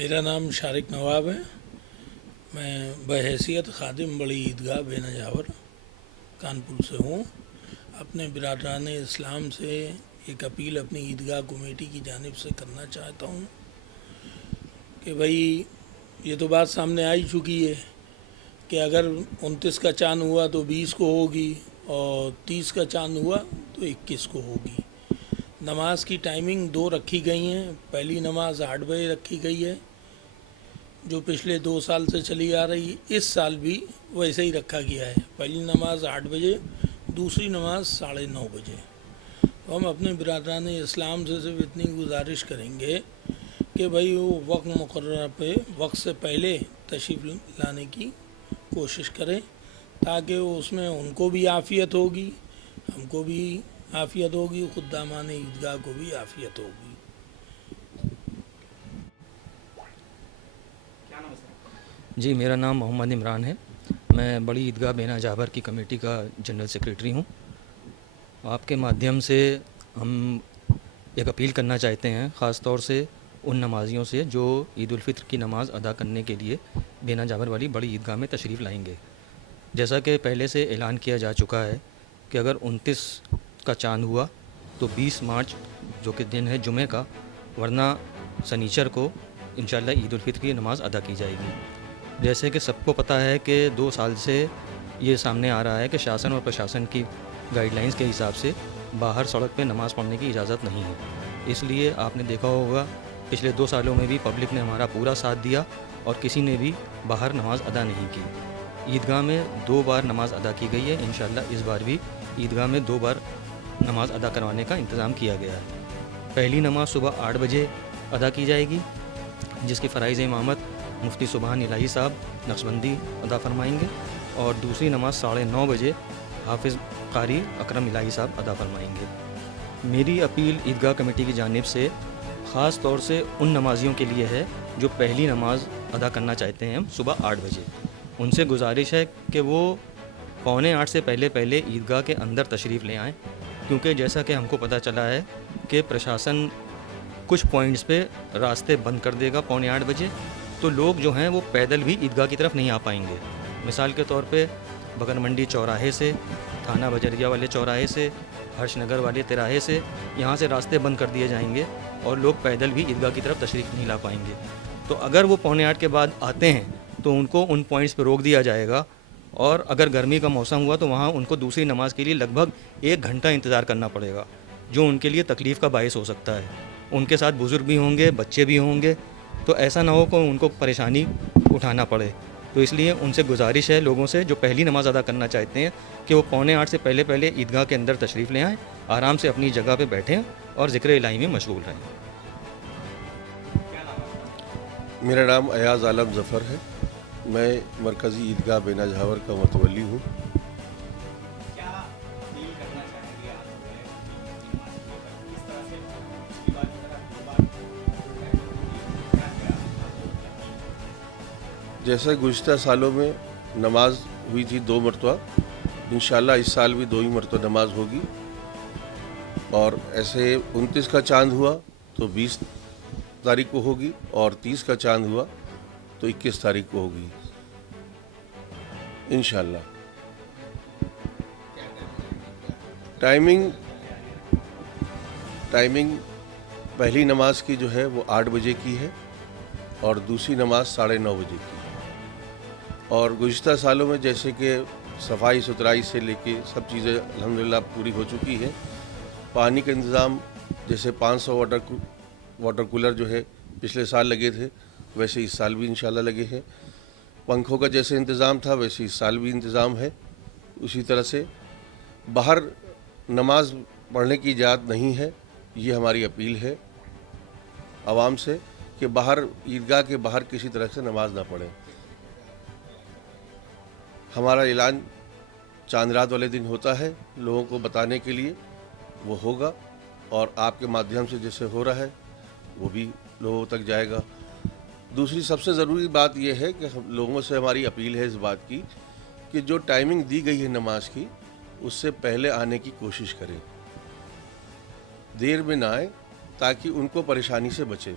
मेरा नाम शारिक नवाब है। मैं बहैसियत खादिम बड़ी ईदगाह बेनजावर कानपुर से हूँ। अपने बिरादरान इस्लाम से एक अपील अपनी ईदगाह कमेटी की जानिब से करना चाहता हूँ कि भाई ये तो बात सामने आ ही चुकी है कि अगर 29 का चांद हुआ तो 20 को होगी और 30 का चांद हुआ तो 21 को होगी। नमाज की टाइमिंग 2 रखी गई हैं। पहली नमाज 8 बजे रखी गई है जो पिछले 2 साल से चली आ रही है। इस साल भी वैसे ही रखा गया है, पहली नमाज 8 बजे, दूसरी नमाज 9:30 बजे। तो हम अपने बिरादरान इस्लाम से सिर्फ इतनी गुजारिश करेंगे कि भाई वो वक्त मुकर्रर पे वक्त से पहले तशरीफ़ लाने की कोशिश करें ताकि उसमें उनको भी आफ़ियत होगी, हमको भी आफ़ियत होगी, खुद्दामान ईदगाह को भी आफ़ियत होगी। जी, मेरा नाम मोहम्मद इमरान है। मैं बड़ी ईदगाह बेनजावर की कमेटी का जनरल सेक्रेटरी हूँ। आपके माध्यम से हम एक अपील करना चाहते हैं, ख़ास तौर से उन नमाजियों से जो ईद उल फित्र की नमाज़ अदा करने के लिए बेनजावर वाली बड़ी ईदगाह में तशरीफ़ लाएंगे। जैसा कि पहले से ऐलान किया जा चुका है कि अगर 29 का चांद हुआ तो 20 मार्च जो कि दिन है जुमे का, वरना सनीचर को इंशाअल्लाह ईद उल फित्र की नमाज़ अदा की जाएगी। जैसे कि सबको पता है कि 2 साल से ये सामने आ रहा है कि शासन और प्रशासन की गाइडलाइंस के हिसाब से बाहर सड़क पे नमाज़ पढ़ने की इजाज़त नहीं है। इसलिए आपने देखा होगा पिछले 2 सालों में भी पब्लिक ने हमारा पूरा साथ दिया और किसी ने भी बाहर नमाज़ अदा नहीं की। ईदगाह में 2 बार नमाज़ अदा की गई है। इंशाअल्लाह इस बार भी ईदगाह में 2 बार नमाज़ अदा करवाने का इंतज़ाम किया गया है। पहली नमाज़ सुबह 8 बजे अदा की जाएगी जिसकी फ़राइज़ इमामत मुफ्ती सुबहान इलाही साहब नक्शबंदी अदा फरमाएंगे और दूसरी नमाज़ 9:30 बजे हाफिज़ कारी अकरम इलाही साहब अदा फरमाएंगे। मेरी अपील ईदगाह कमेटी की जानिब से ख़ास तौर से उन नमाजियों के लिए है जो पहली नमाज़ अदा करना चाहते हैं सुबह 8 बजे। उनसे गुजारिश है कि वो 7:45 से पहले ईदगाह के अंदर तशरीफ़ ले आएँ, क्योंकि जैसा कि हमको पता चला है कि प्रशासन कुछ पॉइंट्स पे रास्ते बंद कर देगा 7:45 बजे, तो लोग जो हैं वो पैदल भी ईदगाह की तरफ नहीं आ पाएंगे। मिसाल के तौर पे बगर मंडी चौराहे से, थाना बजरिया वाले चौराहे से, हर्षनगर वाले तिराहे से, यहाँ से रास्ते बंद कर दिए जाएंगे और लोग पैदल भी ईदगाह की तरफ तशरीफ़ नहीं ला पाएंगे। तो अगर वो 7:45 के बाद आते हैं तो उनको उन पॉइंट्स पर रोक दिया जाएगा और अगर गर्मी का मौसम हुआ तो वहाँ उनको दूसरी नमाज़ के लिए लगभग 1 घंटा इंतज़ार करना पड़ेगा, जो उनके लिए तकलीफ़ का बायस हो सकता है। उनके साथ बुज़ुर्ग भी होंगे, बच्चे भी होंगे, तो ऐसा ना हो कि उनको परेशानी उठाना पड़े। तो इसलिए उनसे गुजारिश है लोगों से जो पहली नमाज़ अदा करना चाहते हैं कि वो 7:45 से पहले ईदगाह के अंदर तशरीफ़ ले आएँ, आराम से अपनी जगह पे बैठें और ज़िक्र इलाही में मशगूल रहें। मेरा नाम अयाज़ आलम ज़फ़र है। मैं मरकज़ी ईदगाह बेनजावर का मतवली हूँ। जैसे गुज़िश्ता सालों में नमाज हुई थी 2 मरतबा, इंशाअल्लाह इस साल भी 2 ही मरतबा नमाज होगी। और ऐसे 29 का चांद हुआ तो 20 तारीख को होगी और 30 का चांद हुआ तो 21 तारीख को होगी इंशाअल्लाह। टाइमिंग पहली नमाज की जो है वो 8 बजे की है और दूसरी नमाज 9:30 बजे की। और गुज़िश्ता सालों में जैसे कि सफाई सुथराई से लेके सब चीज़ें अल्हम्दुलिल्लाह पूरी हो चुकी हैं। पानी का इंतज़ाम जैसे 500 वाटर कूलर जो है पिछले साल लगे थे वैसे इस साल भी इंशाल्लाह लगे हैं। पंखों का जैसे इंतज़ाम था वैसे इस साल भी इंतज़ाम है। उसी तरह से बाहर नमाज पढ़ने की इजाज़त नहीं है। ये हमारी अपील है आवाम से कि बाहर ईदगाह के बाहर किसी तरह से नमाज ना पढ़ें। हमारा ऐलान चांद रात वाले दिन होता है, लोगों को बताने के लिए वो होगा और आपके माध्यम से जैसे हो रहा है वो भी लोगों तक जाएगा। दूसरी सबसे ज़रूरी बात यह है कि हम लोगों से हमारी अपील है इस बात की कि जो टाइमिंग दी गई है नमाज की उससे पहले आने की कोशिश करें, देर में ना आए ताकि उनको परेशानी से बचें।